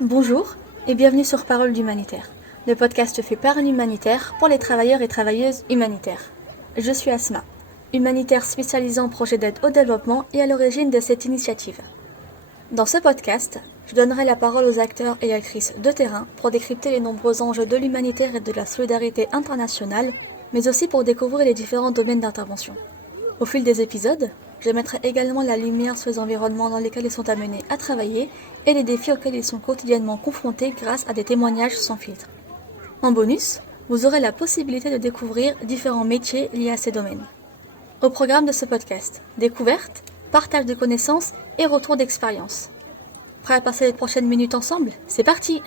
Bonjour et bienvenue sur Parole d'Humanitaire, le podcast fait par un humanitaire pour les travailleurs et travailleuses humanitaires. Je suis Asma, humanitaire spécialisée en projet d'aide au développement et à l'origine de cette initiative. Dans ce podcast, je donnerai la parole aux acteurs et actrices de terrain pour décrypter les nombreux enjeux de l'humanitaire et de la solidarité internationale, mais aussi pour découvrir les différents domaines d'intervention. Au fil des épisodes, je mettrai également la lumière sur les environnements dans lesquels ils sont amenés à travailler et les défis auxquels ils sont quotidiennement confrontés grâce à des témoignages sans filtre. En bonus, vous aurez la possibilité de découvrir différents métiers liés à ces domaines. Au programme de ce podcast, découverte, partage de connaissances et retour d'expérience. Prêt à passer les prochaines minutes ensemble ? C'est parti !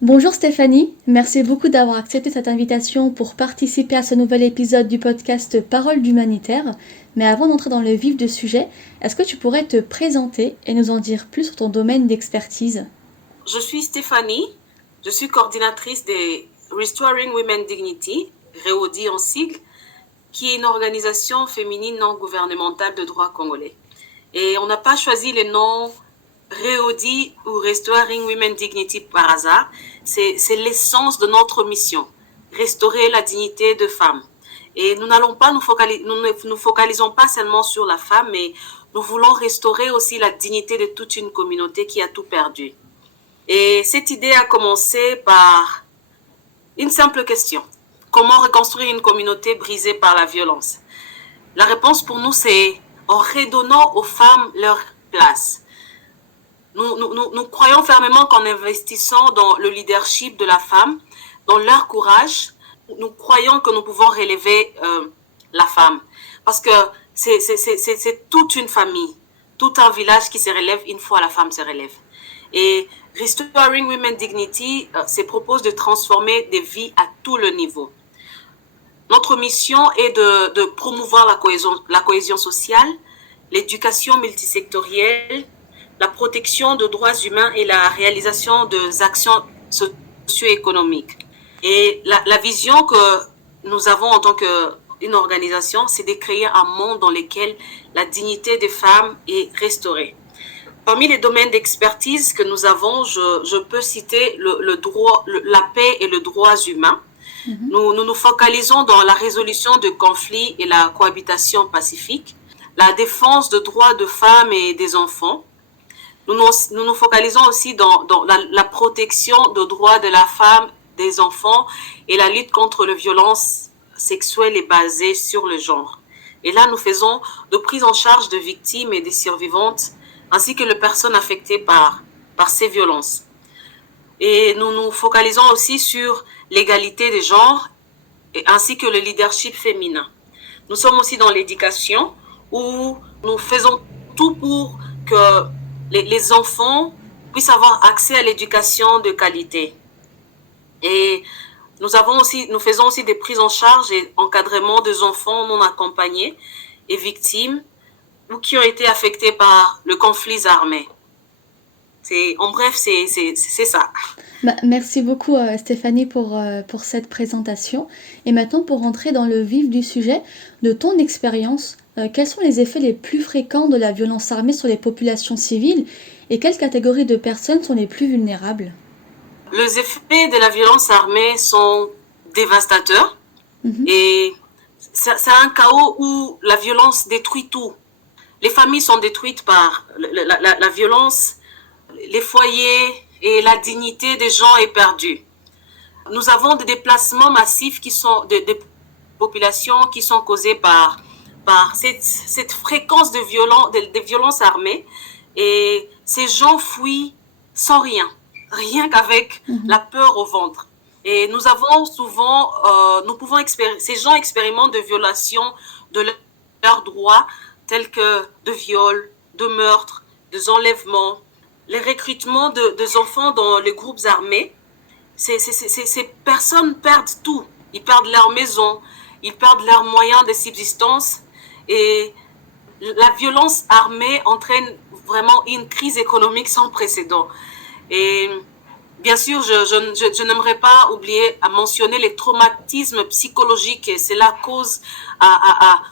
Bonjour Stéphanie, merci beaucoup d'avoir accepté cette invitation pour participer à ce nouvel épisode du podcast Parole d'Humanitaire. Mais avant d'entrer dans le vif du sujet, est-ce que tu pourrais te présenter et nous en dire plus sur ton domaine d'expertise ? Je suis Stéphanie, je suis coordinatrice des Restoring Women Dignity, REODI en sigle, qui est une organisation féminine non gouvernementale de droit congolais. Et on n'a pas choisi les noms REODI ou Restoring Women Dignity par hasard. C'est l'essence de notre mission, restaurer la dignité de femmes. Et nous ne nous focalisons pas seulement sur la femme, mais nous voulons restaurer aussi la dignité de toute une communauté qui a tout perdu. Et cette idée a commencé par une simple question. Comment reconstruire une communauté brisée par la violence ? La réponse pour nous, c'est en redonnant aux femmes leur place. Nous croyons fermement qu'en investissant dans le leadership de la femme, dans leur courage, nous croyons que nous pouvons relever la femme. Parce que c'est toute une famille, tout un village qui se relève une fois la femme se relève. Et Restoring Women Dignity se propose de transformer des vies à tout le niveau. Notre mission est de promouvoir la cohésion sociale, l'éducation multisectorielle, la protection des droits humains et la réalisation des actions socio-économiques. Et la vision que nous avons en tant qu'une organisation, c'est de créer un monde dans lequel la dignité des femmes est restaurée. Parmi les domaines d'expertise que nous avons, je peux citer le droit, la paix et les droits humains. Nous nous focalisons dans la résolution de conflits et la cohabitation pacifique, la défense des droits de femmes et des enfants. Nous nous focalisons aussi dans la protection des droits de la femme, des enfants et la lutte contre les violences sexuelles et basées sur le genre. Et là, nous faisons de prise en charge de victimes et des survivantes, ainsi que les personnes affectées par ces violences. Et nous nous focalisons aussi sur l'égalité des genres, ainsi que le leadership féminin. Nous sommes aussi dans l'éducation, où nous faisons tout pour que les enfants puissent avoir accès à l'éducation de qualité. Et nous faisons aussi des prises en charge et encadrement des enfants non accompagnés et victimes ou qui ont été affectés par le conflit armé. En bref, c'est ça. Merci beaucoup Stéphanie pour cette présentation. Et maintenant, pour rentrer dans le vif du sujet, de ton expérience, quels sont les effets les plus fréquents de la violence armée sur les populations civiles et quelles catégories de personnes sont les plus vulnérables ? Les effets de la violence armée sont dévastateurs et c'est un chaos où la violence détruit tout. Les familles sont détruites par la violence, les foyers et la dignité des gens est perdue. Nous avons des déplacements massifs qui sont des populations qui sont causées par cette fréquence de violences armées et ces gens fuient sans rien qu'avec la peur au ventre. Et nous avons souvent, ces gens expérimentent de violations de leurs droits tels que de viols, de meurtres, des enlèvements, les recrutements des enfants dans les groupes armés. Ces personnes perdent tout. Ils perdent leur maison, ils perdent leurs moyens de subsistance et la violence armée entraîne vraiment une crise économique sans précédent. Et bien sûr, je n'aimerais pas oublier à mentionner les traumatismes psychologiques et cela cause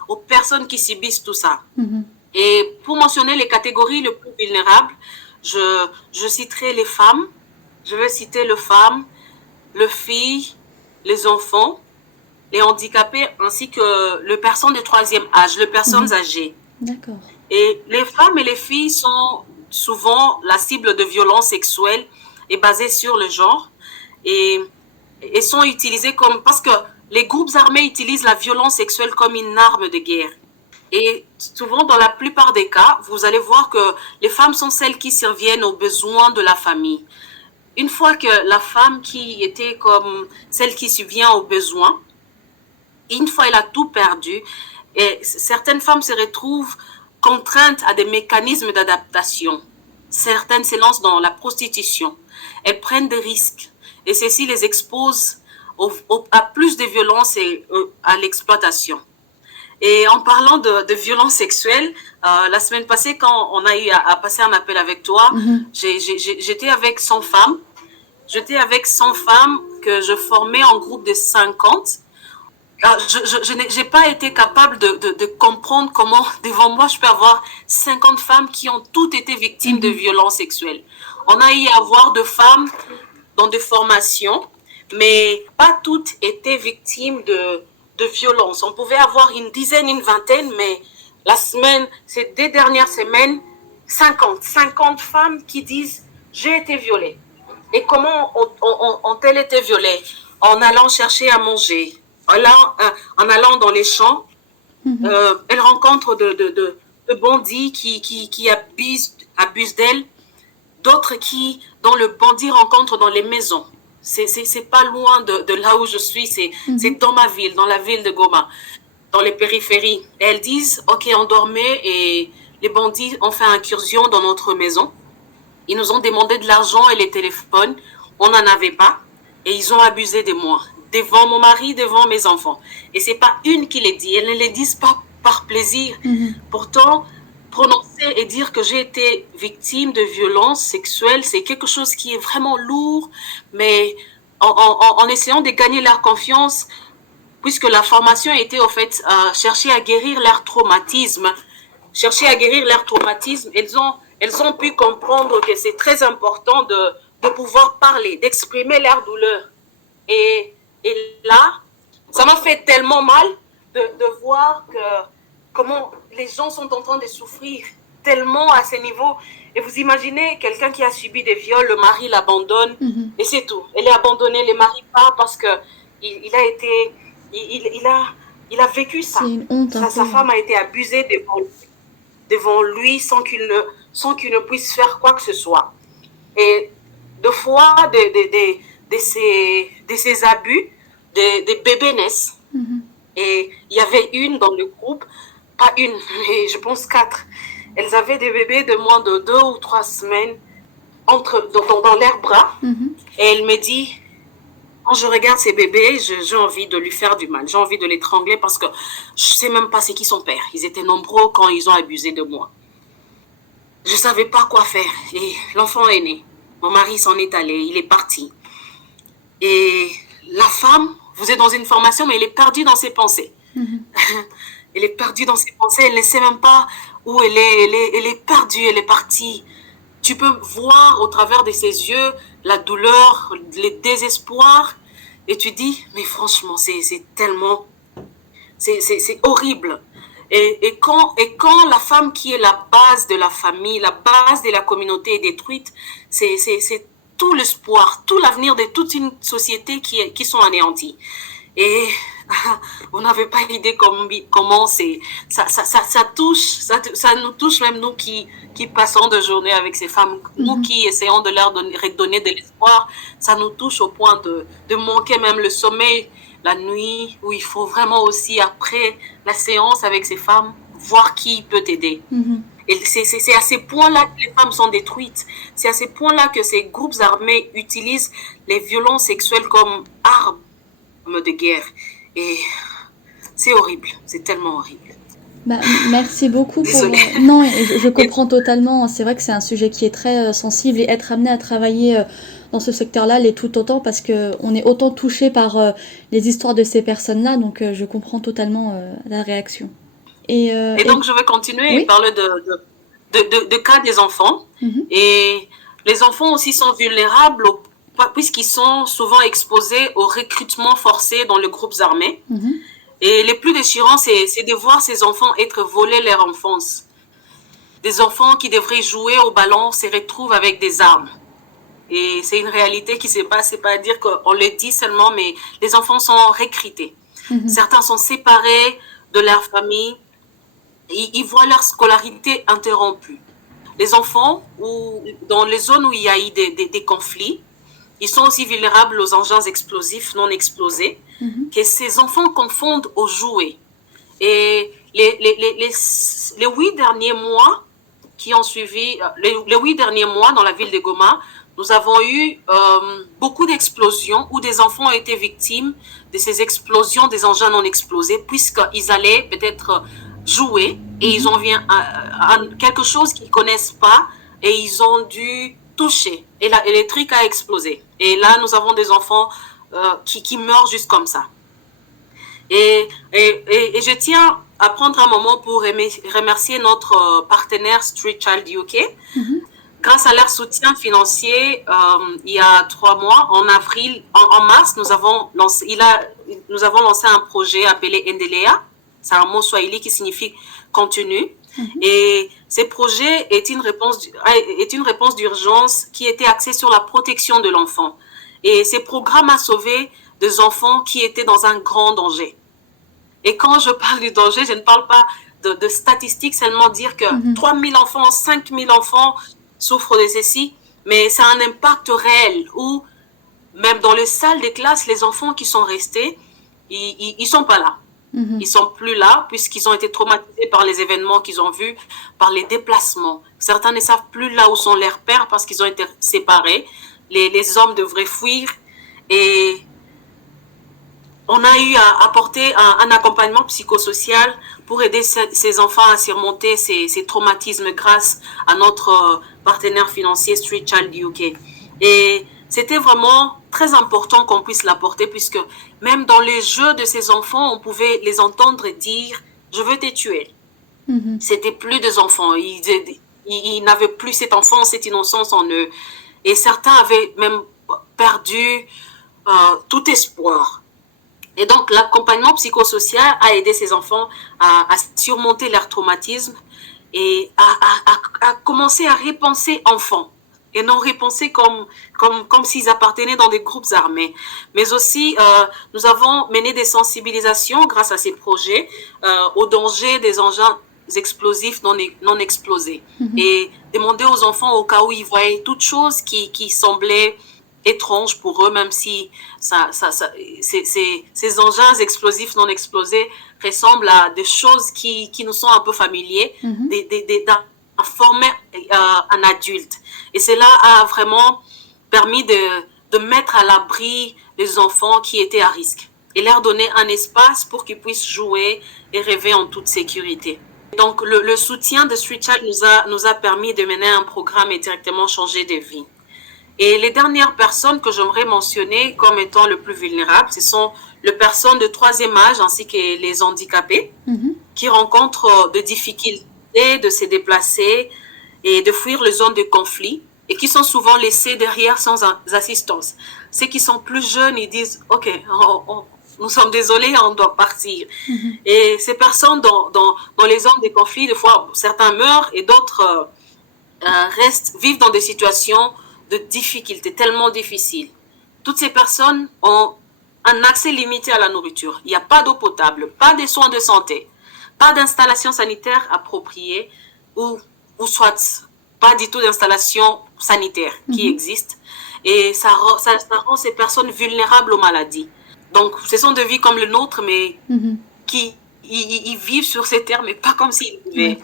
aux personnes qui subissent tout ça. Et pour mentionner les catégories les plus vulnérables, je citerai les femmes, je vais citer les femmes, les filles, les enfants, les handicapés, ainsi que les personnes de troisième âge, les personnes âgées. D'accord. Et les femmes et les filles sont souvent la cible de violences sexuelles et basées sur le genre et sont utilisées comme... Parce que les groupes armés utilisent la violence sexuelle comme une arme de guerre. Et souvent, dans la plupart des cas, vous allez voir que les femmes sont celles qui surviennent aux besoins de la famille. Une fois que la femme qui était comme celle qui subvient aux besoins, une fois elle a tout perdu, et certaines femmes se retrouvent contraintes à des mécanismes d'adaptation. Certaines se lancent dans la prostitution. Elles prennent des risques. Et ceci les expose à plus de violence et à l'exploitation. Et en parlant de violences sexuelles, la semaine passée, quand on a eu à passer un appel avec toi, j'étais avec 100 femmes. J'étais avec 100 femmes que je formais en groupe de 50. Je n'ai pas été capable de comprendre comment, devant moi, je peux avoir 50 femmes qui ont toutes été victimes de violences sexuelles. On a eu à avoir de femmes dans des formations, mais pas toutes étaient victimes de violences. On pouvait avoir une dizaine, une vingtaine, mais ces 2 dernières semaines, 50 femmes qui disent « j'ai été violée ». Et comment ont-elles été violées? En allant chercher à manger, en allant dans les champs. Elles rencontrent de bandits qui abusent d'elles, d'autres dont le bandit rencontre dans les maisons. C'est pas loin de là où je suis, c'est dans ma ville, dans la ville de Goma, dans les périphéries. Et elles disent, ok, on dormait et les bandits ont fait incursion dans notre maison. Ils nous ont demandé de l'argent et les téléphones. On n'en avait pas. Et ils ont abusé de moi. Devant mon mari, devant mes enfants. Et c'est pas une qui les dit. Elles ne les disent pas par plaisir. Pourtant, prononcer et dire que j'ai été victime de violences sexuelles, c'est quelque chose qui est vraiment lourd. Mais en essayant de gagner leur confiance, puisque la formation était au fait chercher à guérir leur traumatisme. Chercher à guérir leur traumatisme, elles ont pu comprendre que c'est très important de pouvoir parler, d'exprimer leur douleur. Et là, ça m'a fait tellement mal de voir comment les gens sont en train de souffrir tellement à ce niveau. Et vous imaginez quelqu'un qui a subi des viols, le mari l'abandonne, et c'est tout. Elle est abandonnée, le mari part parce que il a vécu ça. C'est une honte, sa femme a été abusée devant lui sans qu'il ne puisse faire quoi que ce soit. Et deux fois, de ces abus, des bébés naissent. Et il y avait une dans le groupe, pas une, mais je pense 4. Elles avaient des bébés de moins de 2 ou 3 semaines dans leurs bras. Et elle me dit, quand je regarde ces bébés, j'ai envie de lui faire du mal. J'ai envie de l'étrangler parce que je ne sais même pas c'est qui son père. Ils étaient nombreux quand ils ont abusé de moi. Je ne savais pas quoi faire. Et l'enfant est né. Mon mari s'en est allé. Il est parti. Et la femme, vous êtes dans une formation, mais elle est perdue dans ses pensées. Elle est perdue dans ses pensées. Elle ne sait même pas où elle est. Elle est perdue. Elle est partie. Tu peux voir au travers de ses yeux la douleur, le désespoir. Et tu dis, mais franchement, c'est tellement... C'est horrible. Et quand la femme qui est la base de la famille, la base de la communauté est détruite, c'est tout l'espoir, tout l'avenir de toute une société qui sont anéantis. Et vous n'avez pas idée comment c'est, ça nous touche même nous qui passons de journée avec ces femmes, nous qui essayons de leur redonner de l'espoir, ça nous touche au point de manquer même le sommeil la nuit, où il faut vraiment aussi, après la séance avec ces femmes, voir qui peut t'aider. Et c'est à ces points-là que les femmes sont détruites. C'est à ces points-là que ces groupes armés utilisent les violences sexuelles comme armes de guerre. Et c'est horrible, c'est tellement horrible. Bah, merci beaucoup pour... Désolée. Non, je comprends totalement. C'est vrai que c'est un sujet qui est très sensible et être amené à travailler dans ce secteur-là l'est tout autant parce qu'on est autant touché par les histoires de ces personnes-là. Donc, je comprends totalement la réaction. Et donc, je vais continuer et parler de cas des enfants. Et les enfants aussi sont vulnérables puisqu'ils sont souvent exposés au recrutement forcé dans les groupes armés. Et le plus déchirant, c'est de voir ces enfants être volés leur enfance. Des enfants qui devraient jouer au ballon se retrouvent avec des armes. Et c'est une réalité qui se passe, c'est pas à dire qu'on le dit seulement, mais les enfants sont recrutés. Certains sont séparés de leur famille, ils voient leur scolarité interrompue. Les enfants, dans les zones où il y a eu des conflits, ils sont aussi vulnérables aux engins explosifs non explosés, que ces enfants confondent aux jouets. Et les 8 derniers mois qui ont suivi, les 8 derniers mois dans la ville de Goma, nous avons eu beaucoup d'explosions où des enfants ont été victimes de ces explosions des engins non explosés, puisqu'ils allaient peut-être jouer et ils ont vu quelque chose qu'ils ne connaissent pas et ils ont dû toucher et le truc a explosé. Et là, nous avons des enfants qui meurent juste comme ça. Et je tiens à prendre un moment pour remercier notre partenaire Street Child UK. Grâce à leur soutien financier, il y a 3 mois, en mars, nous avons lancé un projet appelé Endelea. C'est un mot swahili qui signifie contenu. Et ce projet est une réponse d'urgence qui était axée sur la protection de l'enfant. Et ce programme a sauvé des enfants qui étaient dans un grand danger. Et quand je parle du danger, je ne parle pas de statistiques, seulement dire que 3000 enfants, 5000 enfants souffrent de ceci, mais ça a un impact réel où même dans les salles de classe, les enfants qui sont restés, ils sont pas là. Ils sont plus là puisqu'ils ont été traumatisés par les événements qu'ils ont vus, par les déplacements. Certains ne savent plus là où sont leurs pères parce qu'ils ont été séparés. Les hommes devraient fuir et on a eu à apporter un accompagnement psychosocial pour aider ces enfants à surmonter ces traumatismes grâce à notre partenaire financier Street Child UK. Et c'était vraiment très important qu'on puisse l'apporter puisque même dans les jeux de ces enfants, on pouvait les entendre dire « je veux te tuer ». C'était plus des enfants. Ils n'avaient plus cette enfance, cette innocence en eux. Et certains avaient même perdu tout espoir. Et donc, l'accompagnement psychosocial a aidé ces enfants à surmonter leur traumatisme et à commencer à repenser enfants et non repenser comme s'ils appartenaient dans des groupes armés. Mais aussi, nous avons mené des sensibilisations grâce à ces projets au danger des engins explosifs non explosés et demander aux enfants au cas où ils voyaient toutes choses qui semblaient étrange pour eux, même si ces engins explosifs non explosés ressemblent à des choses qui nous sont un peu familiers, d'informer un adulte. Et cela a vraiment permis de mettre à l'abri les enfants qui étaient à risque et leur donner un espace pour qu'ils puissent jouer et rêver en toute sécurité. Donc, le soutien de Street Child nous a permis de mener un programme et directement changer de vie. Et les dernières personnes que j'aimerais mentionner comme étant le plus vulnérables, ce sont les personnes de 3e âge ainsi que les handicapés qui rencontrent des difficultés de se déplacer et de fuir les zones de conflit et qui sont souvent laissés derrière sans assistance. Ceux qui sont plus jeunes, ils disent « Ok, nous sommes désolés, on doit partir ». Et ces personnes dans les zones de conflit, des fois, certains meurent et d'autres vivent dans des situations de difficultés tellement difficiles. Toutes ces personnes ont un accès limité à la nourriture. Il n'y a pas d'eau potable, pas de soins de santé, pas d'installation sanitaire appropriée ou soit pas du tout d'installation sanitaire qui existe. Et ça rend ces personnes vulnérables aux maladies. Donc, ce sont des vies comme le nôtre, mais qui ils vivent sur ces terres, mais pas comme s'ils vivaient.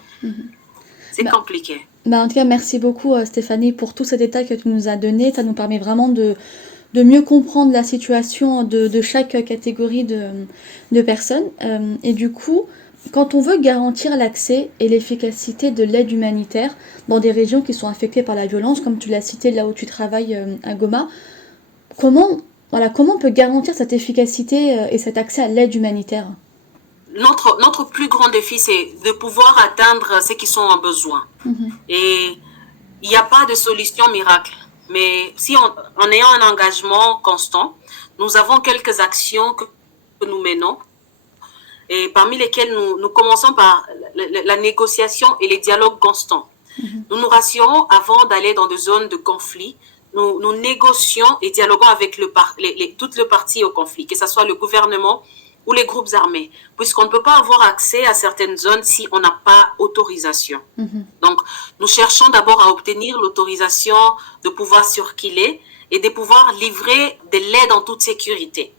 C'est compliqué. En tout cas, merci beaucoup Stéphanie pour tous ces détails que tu nous as donnés. Ça nous permet vraiment de mieux comprendre la situation de chaque catégorie de personnes. Et du coup, quand on veut garantir l'accès et l'efficacité de l'aide humanitaire dans des régions qui sont affectées par la violence, comme tu l'as cité là où tu travailles à Goma, comment on peut garantir cette efficacité et cet accès à l'aide humanitaire ? notre plus grand défi, c'est de pouvoir atteindre ceux qui sont en besoin. Et il n'y a pas de solution miracle. Mais si en ayant un engagement constant, nous avons quelques actions que nous menons, et parmi lesquelles nous commençons par la négociation et les dialogues constants. Nous nous rassurons avant d'aller dans des zones de conflit. Nous négocions et dialoguons avec toutes les parties au conflit, que ce soit le gouvernement ou les groupes armés, puisqu'on ne peut pas avoir accès à certaines zones si on n'a pas autorisation. Donc, nous cherchons d'abord à obtenir l'autorisation de pouvoir circuler et de pouvoir livrer de l'aide en toute sécurité.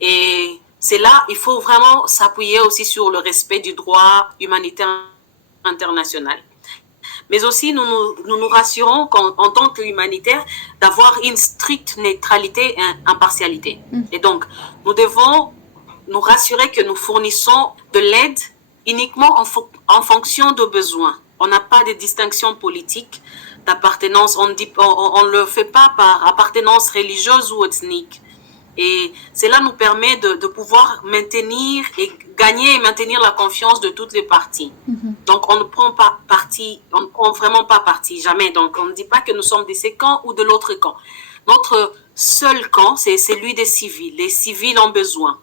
Et c'est là, il faut vraiment s'appuyer aussi sur le respect du droit humanitaire international. Mais aussi, nous nous rassurons en tant qu'humanitaires d'avoir une stricte neutralité et impartialité. Et donc, nous devons nous rassurer que nous fournissons de l'aide uniquement en fonction de besoins. On n'a pas de distinction politique d'appartenance. On ne le fait pas par appartenance religieuse ou ethnique. Et cela nous permet de pouvoir maintenir et gagner et maintenir la confiance de toutes les parties. Donc, on ne prend pas parti, on ne prend vraiment pas parti, jamais. Donc, on ne dit pas que nous sommes de ce camp ou de l'autre camp. Notre seul camp, c'est celui des civils. Les civils ont besoin.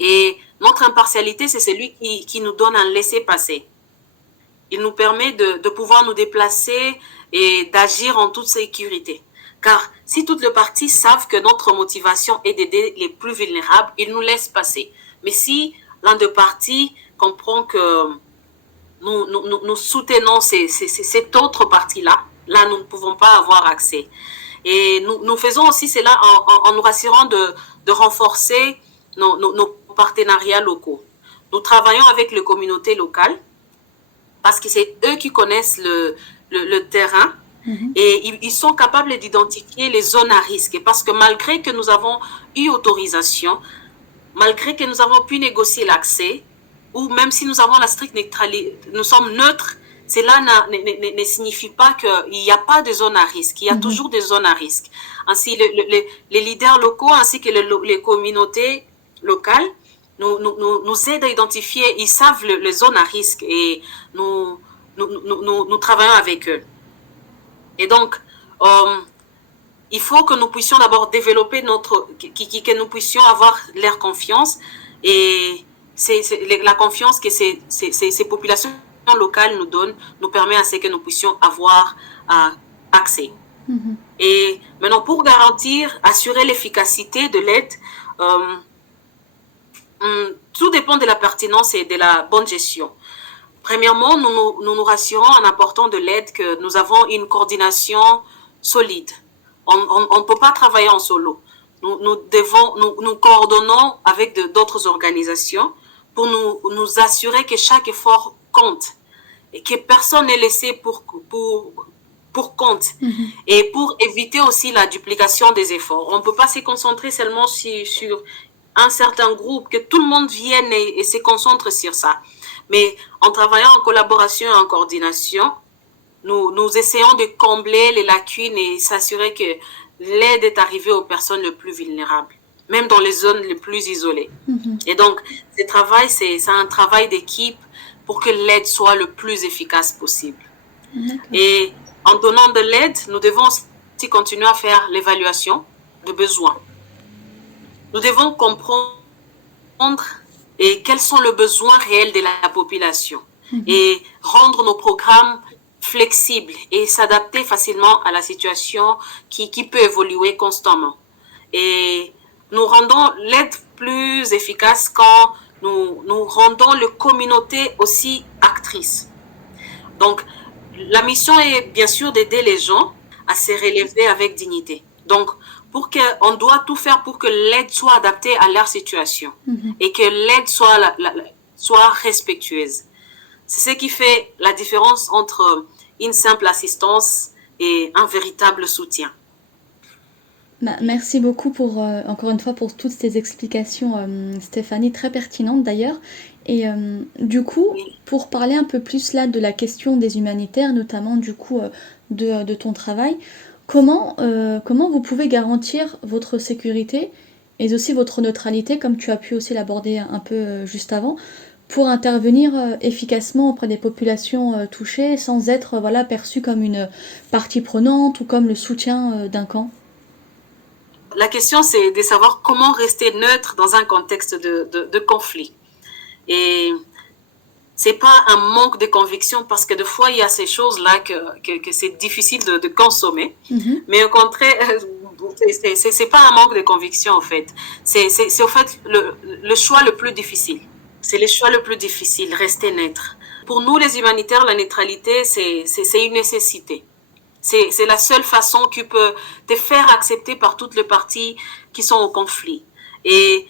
Et notre impartialité, c'est celui qui nous donne un laissez-passer. Il nous permet de pouvoir nous déplacer et d'agir en toute sécurité. Car si toutes les parties savent que notre motivation est d'aider les plus vulnérables, ils nous laissent passer. Mais si l'un des parties comprend que nous soutenons cette autre partie-là, là, nous ne pouvons pas avoir accès. Et nous faisons aussi cela en nous rassurant de renforcer nos partenariats locaux. Nous travaillons avec les communautés locales parce que c'est eux qui connaissent le terrain. Et ils sont capables d'identifier les zones à risque. Et parce que malgré que nous avons eu autorisation, malgré que nous avons pu négocier l'accès, ou même si nous avons la stricte neutralité, nous sommes neutres, cela ne signifie pas qu'il n'y a pas de zone à risque. Il y a toujours des zones à risque. Ainsi, les leaders locaux ainsi que les communautés locales nous aident à identifier, ils savent les zones à risque et nous travaillons avec eux. Et donc, il faut que nous puissions d'abord développer que nous puissions avoir leur confiance. Et c'est la confiance que ces populations locales nous donnent, nous permet à ce que nous puissions avoir accès. Et maintenant, pour garantir, assurer l'efficacité de l'aide, tout dépend de la pertinence et de la bonne gestion. Premièrement, nous rassurons en apportant de l'aide que nous avons une coordination solide. On ne peut pas travailler en solo. Nous coordonnons avec d'autres organisations pour nous assurer que chaque effort compte et que personne n'est laissé pour compte. Et pour éviter aussi la duplication des efforts. On ne peut pas se concentrer seulement sur un certain groupe, que tout le monde vienne et se concentre sur ça. Mais en travaillant en collaboration et en coordination, nous essayons de combler les lacunes et s'assurer que l'aide est arrivée aux personnes les plus vulnérables, même dans les zones les plus isolées. Et donc, ce travail, c'est un travail d'équipe pour que l'aide soit le plus efficace possible. Et en donnant de l'aide, nous devons aussi continuer à faire l'évaluation de besoins. Nous devons comprendre et quels sont les besoins réels de la population et rendre nos programmes flexibles et s'adapter facilement à la situation qui peut évoluer constamment. Et nous rendons l'aide plus efficace quand nous rendons les communautés aussi actrices. Donc, la mission est bien sûr d'aider les gens à se relever avec dignité. Donc, on doit tout faire pour que l'aide soit adaptée à leur situation et que l'aide soit respectueuse. C'est ce qui fait la différence entre une simple assistance et un véritable soutien. Merci beaucoup encore une fois pour toutes ces explications, Stéphanie, très pertinentes d'ailleurs. Et du coup, pour parler un peu plus là de la question des humanitaires, notamment du coup de ton travail, comment vous pouvez garantir votre sécurité et aussi votre neutralité, comme tu as pu aussi l'aborder un peu juste avant, pour intervenir efficacement auprès des populations touchées sans être perçu comme une partie prenante ou comme le soutien d'un camp. La question, c'est de savoir comment rester neutre dans un contexte de conflit. Et c'est pas un manque de conviction, parce que des fois, il y a ces choses-là que c'est difficile de consommer. Mais au contraire, c'est pas un manque de conviction, en fait. C'est au fait le choix le plus difficile. C'est le choix le plus difficile, rester neutre. Pour nous, les humanitaires, la neutralité, c'est une nécessité. C'est la seule façon qui peut te faire accepter par toutes les parties qui sont au conflit. Et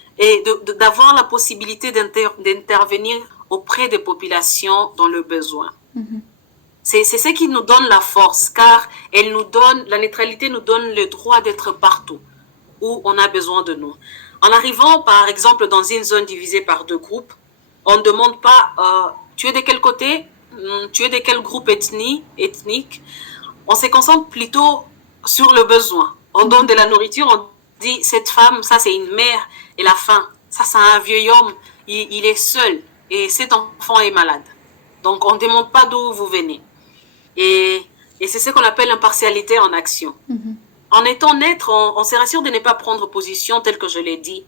d'avoir la possibilité d'intervenir auprès des populations dans le besoin. C'est ce qui nous donne la force, car la neutralité nous donne le droit d'être partout où on a besoin de nous. En arrivant, par exemple, dans une zone divisée par 2 groupes, on ne demande pas tu es de quel côté, tu es de quel groupe ethnique. On se concentre plutôt sur le besoin. On donne de la nourriture, on dit cette femme, ça c'est une mère, elle a faim. Ça c'est un vieil homme, il est seul et cet enfant est malade. Donc on ne demande pas d'où vous venez. Et c'est ce qu'on appelle l'impartialité en action. En étant neutre, on se rassure de ne pas prendre position telle que je l'ai dit.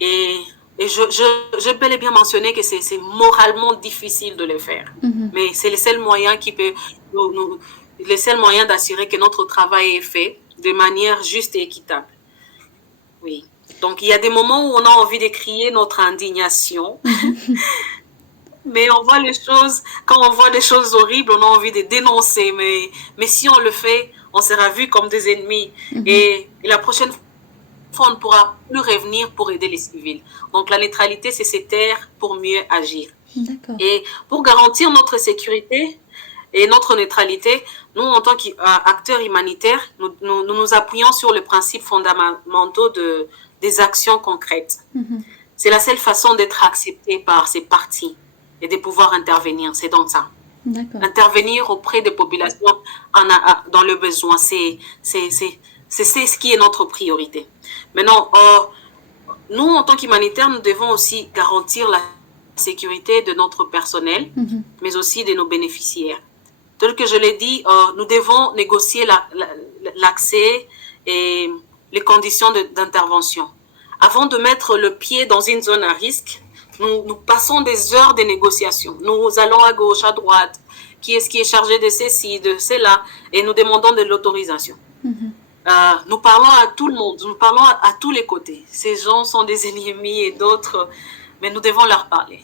Et je peux bien mentionner que c'est moralement difficile de le faire. Mais c'est le seul moyen qui peut le seul moyen d'assurer que notre travail est fait de manière juste et équitable. Oui. Donc, il y a des moments où on a envie de crier notre indignation. Mais quand on voit des choses horribles, on a envie de dénoncer. Mais si on le fait, on sera vu comme des ennemis. Et la prochaine fois, on ne pourra plus revenir pour aider les civils. Donc, la neutralité, c'est se taire pour mieux agir. Et pour garantir notre sécurité et notre neutralité, nous, en tant qu'acteurs humanitaires, nous appuyons sur les principes fondamentaux des actions concrètes. C'est la seule façon d'être accepté par ces parties et de pouvoir intervenir. C'est donc ça. Intervenir auprès des populations dans le besoin, c'est ce qui est notre priorité. Maintenant, nous, en tant qu'humanitaires, nous devons aussi garantir la sécurité de notre personnel, mais aussi de nos bénéficiaires. Tel que je l'ai dit, nous devons négocier l'accès et les conditions d'intervention. Avant de mettre le pied dans une zone à risque, nous passons des heures de négociation. Nous allons à gauche, à droite, qui est chargé de ceci, de cela, et nous demandons de l'autorisation. Nous parlons à tout le monde, nous parlons à tous les côtés. Ces gens sont des ennemis et d'autres, mais nous devons leur parler.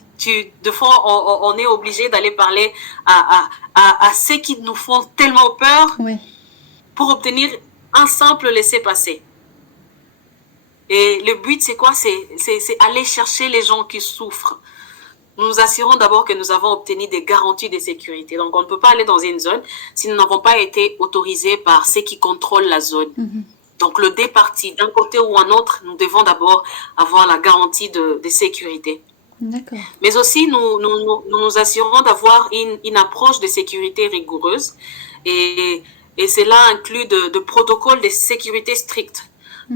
Des fois, on est obligé d'aller parler à ceux qui nous font tellement peur pour obtenir un simple laissez-passer. Et le but, c'est quoi? C'est aller chercher les gens qui souffrent. Nous nous assurons d'abord que nous avons obtenu des garanties de sécurité. Donc, on ne peut pas aller dans une zone si nous n'avons pas été autorisés par ceux qui contrôlent la zone. Donc, le départ, d'un côté ou un autre, nous devons d'abord avoir la garantie de sécurité. Mais aussi, nous assurons d'avoir une approche de sécurité rigoureuse. Et cela inclut de protocoles de sécurité stricts.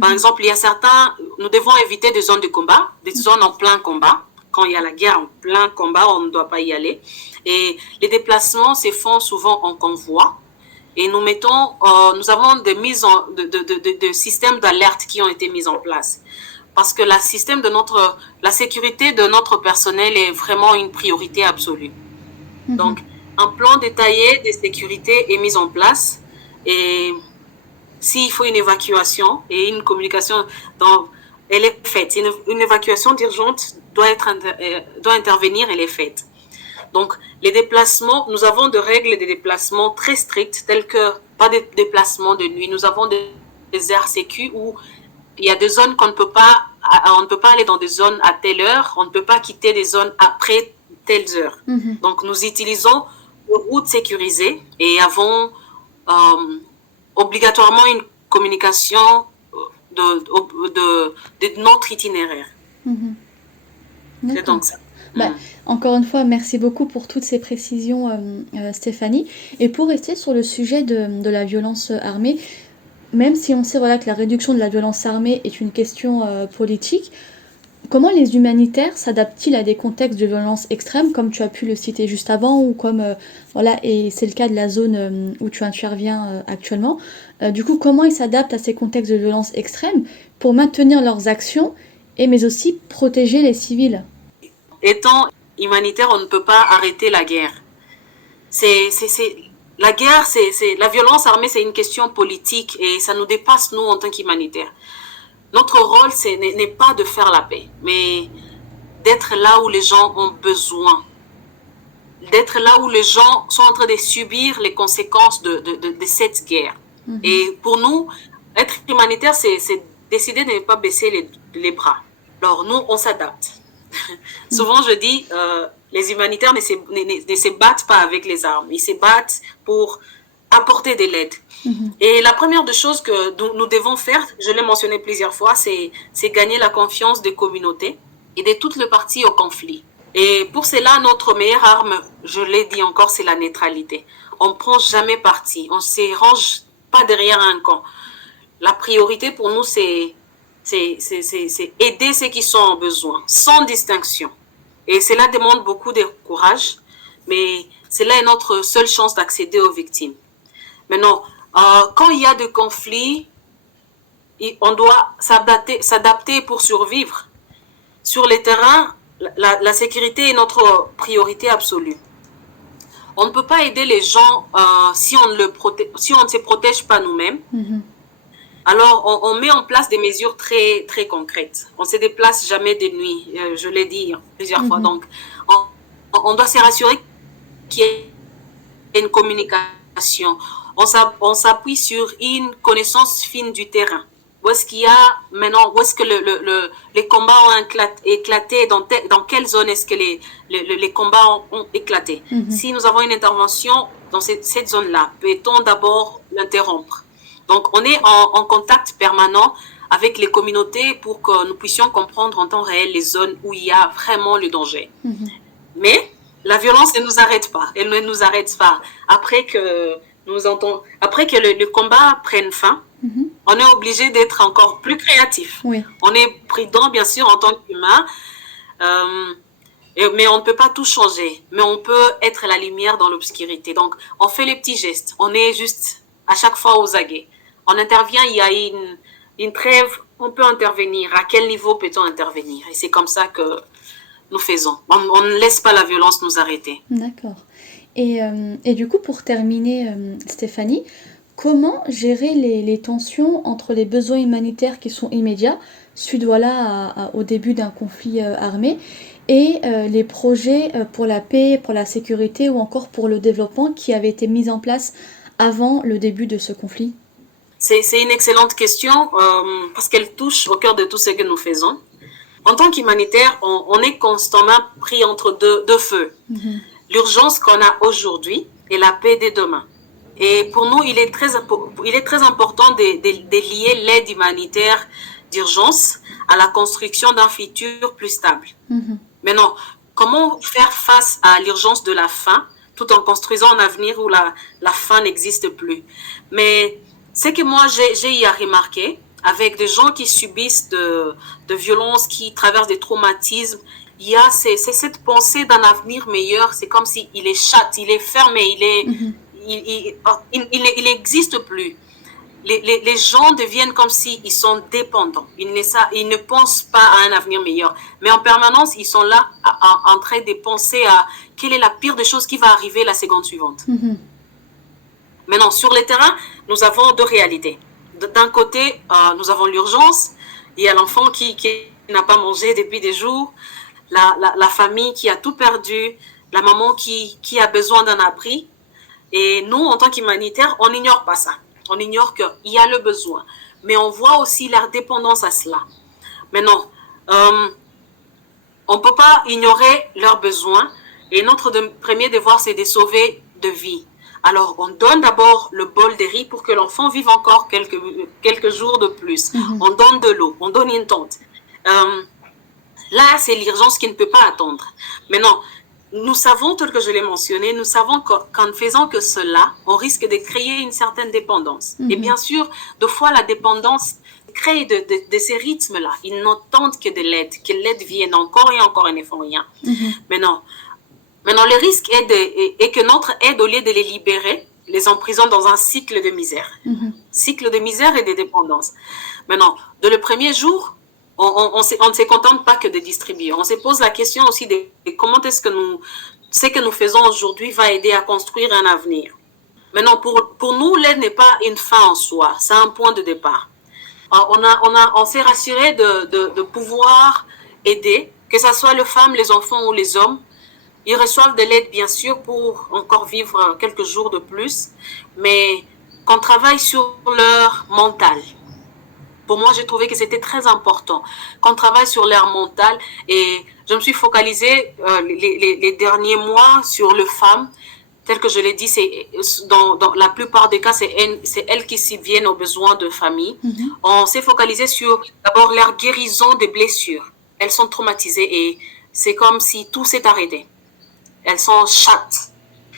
Par exemple, nous devons éviter des zones de combat, des zones en plein combat. Quand il y a la guerre en plein combat, on ne doit pas y aller. Et les déplacements se font souvent en convoi. Et nous avons des systèmes d'alerte qui ont été mis en place. Parce que la sécurité de notre personnel est vraiment une priorité absolue. Donc, un plan détaillé de sécurité est mis en place. Et s'il faut une évacuation et une communication, elle est faite. Une évacuation d'urgence doit intervenir, elle est faite. Donc, les déplacements, nous avons des règles de déplacement très strictes, telles que pas de déplacement de nuit. Nous avons des aires sécu où il y a des zones on ne peut pas aller dans des zones à telle heure, on ne peut pas quitter des zones après telles heures. Donc, nous utilisons des routes sécurisées et avons obligatoirement une communication de notre itinéraire. C'est donc ça. Encore une fois, merci beaucoup pour toutes ces précisions, Stéphanie. Et pour rester sur le sujet de la violence armée, même si on sait voilà, que la réduction de la violence armée est une question politique, comment les humanitaires s'adaptent-ils à des contextes de violence extrême, comme tu as pu le citer juste avant, ou comme, voilà, et c'est le cas de la zone où tu interviens actuellement. Du coup, comment ils s'adaptent à ces contextes de violence extrême pour maintenir leurs actions, mais aussi protéger les civils? Étant humanitaire, on ne peut pas arrêter la guerre. La guerre, la violence armée, c'est une question politique et ça nous dépasse, nous, en tant qu'humanitaires. Notre rôle, n'est pas de faire la paix, mais d'être là où les gens ont besoin, d'être là où les gens sont en train de subir les conséquences de cette guerre. Mm-hmm. Et pour nous, être humanitaire, c'est décider de ne pas baisser les bras. Alors nous, on s'adapte. Mm-hmm. Souvent, je dis, les humanitaires ne se battent pas avec les armes, ils se battent pour apporter de l'aide. Mm-hmm. Et la première des choses que nous devons faire, je l'ai mentionné plusieurs fois, c'est gagner la confiance des communautés et de toutes les parties au conflit. Et pour cela, notre meilleure arme, je l'ai dit encore, c'est la neutralité. On ne prend jamais parti, on ne se range pas derrière un camp. La priorité pour nous, c'est aider ceux qui sont en besoin, sans distinction. Et cela demande beaucoup de courage, mais cela est notre seule chance d'accéder aux victimes. Maintenant, quand il y a des conflits, on doit s'adapter pour survivre. Sur le terrain, la sécurité est notre priorité absolue. On ne peut pas aider les gens si on ne se protège pas nous-mêmes. Mm-hmm. Alors, on met en place des mesures très, très concrètes. On ne se déplace jamais de nuit, je l'ai dit plusieurs mm-hmm. fois. Donc, on doit se rassurer qu'il y ait une communication. On s'appuie sur une connaissance fine du terrain. Où est-ce qu'il y a maintenant, où est-ce que les combats ont éclaté, dans quelle zone est-ce que les combats ont éclaté. Mm-hmm. Si nous avons une intervention dans cette zone-là, peut-on d'abord l'interrompre? Donc, on est en contact permanent avec les communautés pour que nous puissions comprendre en temps réel les zones où il y a vraiment le danger. Mm-hmm. Mais la violence ne nous arrête pas. Elle ne nous arrête pas. Après que le combat prenne fin, mm-hmm. on est obligé d'être encore plus créatif. Oui. On est prudent, bien sûr, en tant qu'humain, mais on ne peut pas tout changer. Mais on peut être la lumière dans l'obscurité. Donc, on fait les petits gestes. On est juste à chaque fois aux aguets. On intervient, il y a une trêve, on peut intervenir. À quel niveau peut-on intervenir? Et c'est comme ça que nous faisons. On ne laisse pas la violence nous arrêter. D'accord. Et du coup, pour terminer, Stéphanie, comment gérer les tensions entre les besoins humanitaires qui sont immédiats, suite au début d'un conflit armé, et les projets pour la paix, pour la sécurité ou encore pour le développement qui avaient été mis en place avant le début de ce conflit? C'est une excellente question parce qu'elle touche au cœur de tout ce que nous faisons. En tant qu'humanitaire, on est constamment pris entre deux feux. Mm-hmm. L'urgence qu'on a aujourd'hui et la paix de demain. Et pour nous, il est très important de lier l'aide humanitaire d'urgence à la construction d'un futur plus stable. Mm-hmm. Maintenant, comment faire face à l'urgence de la faim tout en construisant un avenir où la faim n'existe plus? Mais ce que moi, j'ai y remarqué, avec des gens qui subissent de violences, qui traversent des traumatismes, il y a cette pensée d'un avenir meilleur. C'est comme s'il est chatte, il est fermé, il n'existe plus. Les gens deviennent comme s'ils sont dépendants. Ils ne pensent pas à un avenir meilleur. Mais en permanence, ils sont là en train de penser à quelle est la pire des choses qui va arriver la seconde suivante. Mm-hmm. Maintenant, sur le terrain, nous avons deux réalités. D'un côté, nous avons l'urgence. Il y a l'enfant qui n'a pas mangé depuis des jours. La famille qui a tout perdu. La maman qui a besoin d'un abri. Et nous, en tant qu'humanitaires, on n'ignore pas ça. On ignore qu'il y a le besoin. Mais on voit aussi leur dépendance à cela. Maintenant, on ne peut pas ignorer leurs besoins. Et notre premier devoir, c'est de sauver de vie. Alors, on donne d'abord le bol de riz pour que l'enfant vive encore quelques jours de plus. Mm-hmm. On donne de l'eau, on donne une tente. Là, c'est l'urgence qui ne peut pas attendre. Maintenant, nous savons, tel que je l'ai mentionné, nous savons qu'en faisant que cela, on risque de créer une certaine dépendance. Et bien sûr, de fois, la dépendance crée de ces rythmes-là. Ils n'entendent que de l'aide, que l'aide vienne encore et encore et ne font rien. Maintenant, le risque est que notre aide, au lieu de les libérer, les emprisonne dans un cycle de misère. Cycle de misère et de dépendance. Maintenant, de le premier jour, on ne se contente pas que de distribuer. On se pose la question aussi de comment est-ce que ce que nous faisons aujourd'hui va aider à construire un avenir. Maintenant, pour nous, l'aide n'est pas une fin en soi, c'est un point de départ. On s'est rassuré de pouvoir aider, que ce soit les femmes, les enfants ou les hommes. Ils reçoivent de l'aide, bien sûr, pour encore vivre quelques jours de plus, mais qu'on travaille sur leur mental. Pour moi, j'ai trouvé que c'était très important qu'on travaille sur leur mental, et je me suis focalisée les derniers mois sur les femmes. Tel que je l'ai dit, dans la plupart des cas, c'est elles qui subviennent aux besoins de famille. On s'est focalisé sur d'abord leur guérison des blessures. Elles sont traumatisées et c'est comme si tout s'est arrêté. Elles sont chattes.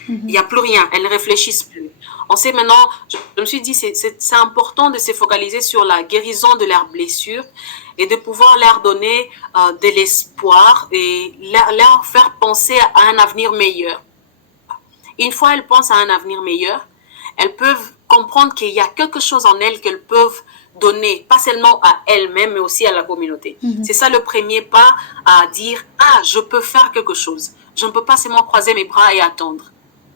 Il n'y a plus rien. Elles ne réfléchissent plus. On sait maintenant, je me suis dit, c'est important de se focaliser sur la guérison de leurs blessures et de pouvoir leur donner de l'espoir et leur faire penser à un avenir meilleur. Une fois elles pensent à un avenir meilleur, elles peuvent comprendre qu'il y a quelque chose en elles qu'elles peuvent donner, pas seulement à elles-mêmes, mais aussi à la communauté. C'est ça le premier pas, à dire « Ah, je peux faire quelque chose. Je ne peux pas seulement croiser mes bras et attendre. »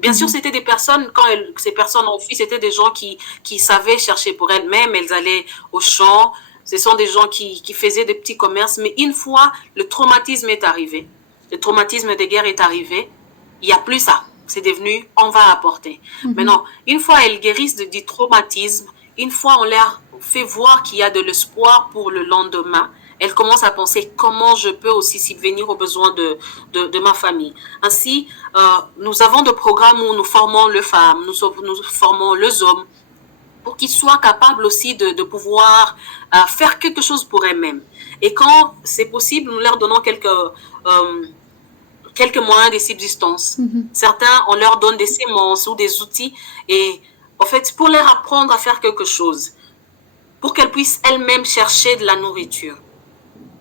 Bien sûr, c'était des personnes, quand ces personnes ont fui, c'était des gens qui savaient chercher pour elles-mêmes. Elles allaient au champ. Ce sont des gens qui faisaient des petits commerces. Mais une fois le traumatisme est arrivé, le traumatisme de guerre est arrivé, il n'y a plus ça. C'est devenu, on va apporter. Maintenant, une fois elles guérissent du traumatisme, une fois on leur fait voir qu'il y a de l'espoir pour le lendemain, elles commencent à penser comment je peux aussi subvenir aux besoins de ma famille. Ainsi, nous avons des programmes où nous formons les femmes, nous formons les hommes, pour qu'ils soient capables aussi de pouvoir faire quelque chose pour elles-mêmes. Et quand c'est possible, nous leur donnons quelques moyens de subsistance. Certains, on leur donne des semences ou des outils, et en fait, pour leur apprendre à faire quelque chose, pour qu'elles puissent elles-mêmes chercher de la nourriture.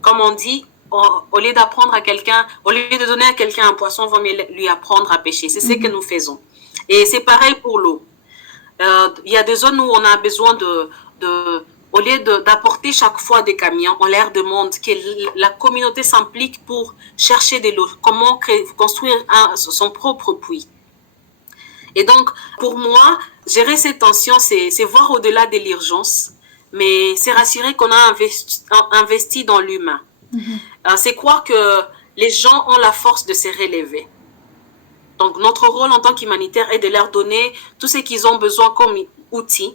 Comme on dit, au lieu d'apprendre à quelqu'un, au lieu de donner à quelqu'un un poisson, il vaut mieux lui apprendre à pêcher. C'est ce que nous faisons. Et c'est pareil pour l'eau. Il y a des zones où on a besoin au lieu d'apporter chaque fois des camions, on leur demande que la communauté s'implique pour chercher de l'eau, comment construire son propre puits. Et donc, pour moi, gérer cette tension, c'est voir au-delà de l'urgence, mais c'est rassurer qu'on a investi dans l'humain. C'est croire que les gens ont la force de se relever. Donc, notre rôle en tant qu'humanitaire est de leur donner tout ce qu'ils ont besoin comme outils,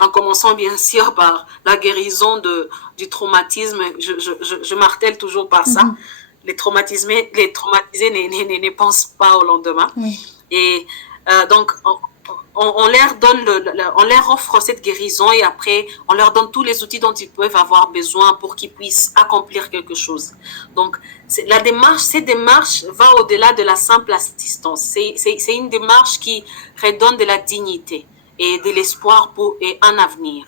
en commençant bien sûr par la guérison du traumatisme. Je martèle toujours par ça. Les traumatisés ne pensent pas au lendemain. Et donc, on leur offre cette guérison, et après, on leur donne tous les outils dont ils peuvent avoir besoin pour qu'ils puissent accomplir quelque chose. Donc, cette démarche va au-delà de la simple assistance. C'est une démarche qui redonne de la dignité et de l'espoir et un avenir.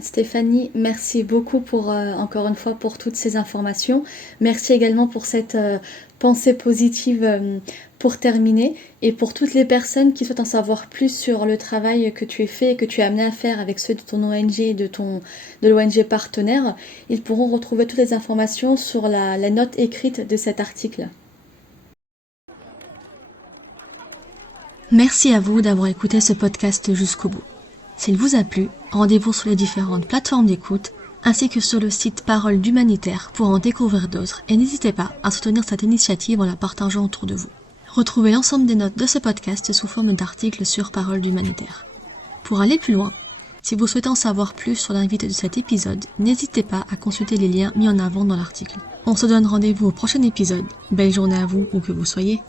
Stéphanie, merci beaucoup encore une fois pour toutes ces informations. Merci également pour cette pensée positive pour terminer, et pour toutes les personnes qui souhaitent en savoir plus sur le travail que tu as fait et que tu as amené à faire avec ceux de ton ONG et de l'ONG partenaire. Ils pourront retrouver toutes les informations sur la note écrite de cet article. Merci à vous d'avoir écouté ce podcast jusqu'au bout. S'il vous a plu, rendez-vous sur les différentes plateformes d'écoute, ainsi que sur le site Parole d'Humanitaire pour en découvrir d'autres, et n'hésitez pas à soutenir cette initiative en la partageant autour de vous. Retrouvez l'ensemble des notes de ce podcast sous forme d'articles sur Parole d'Humanitaire. Pour aller plus loin, si vous souhaitez en savoir plus sur l'invité de cet épisode, n'hésitez pas à consulter les liens mis en avant dans l'article. On se donne rendez-vous au prochain épisode. Belle journée à vous où que vous soyez.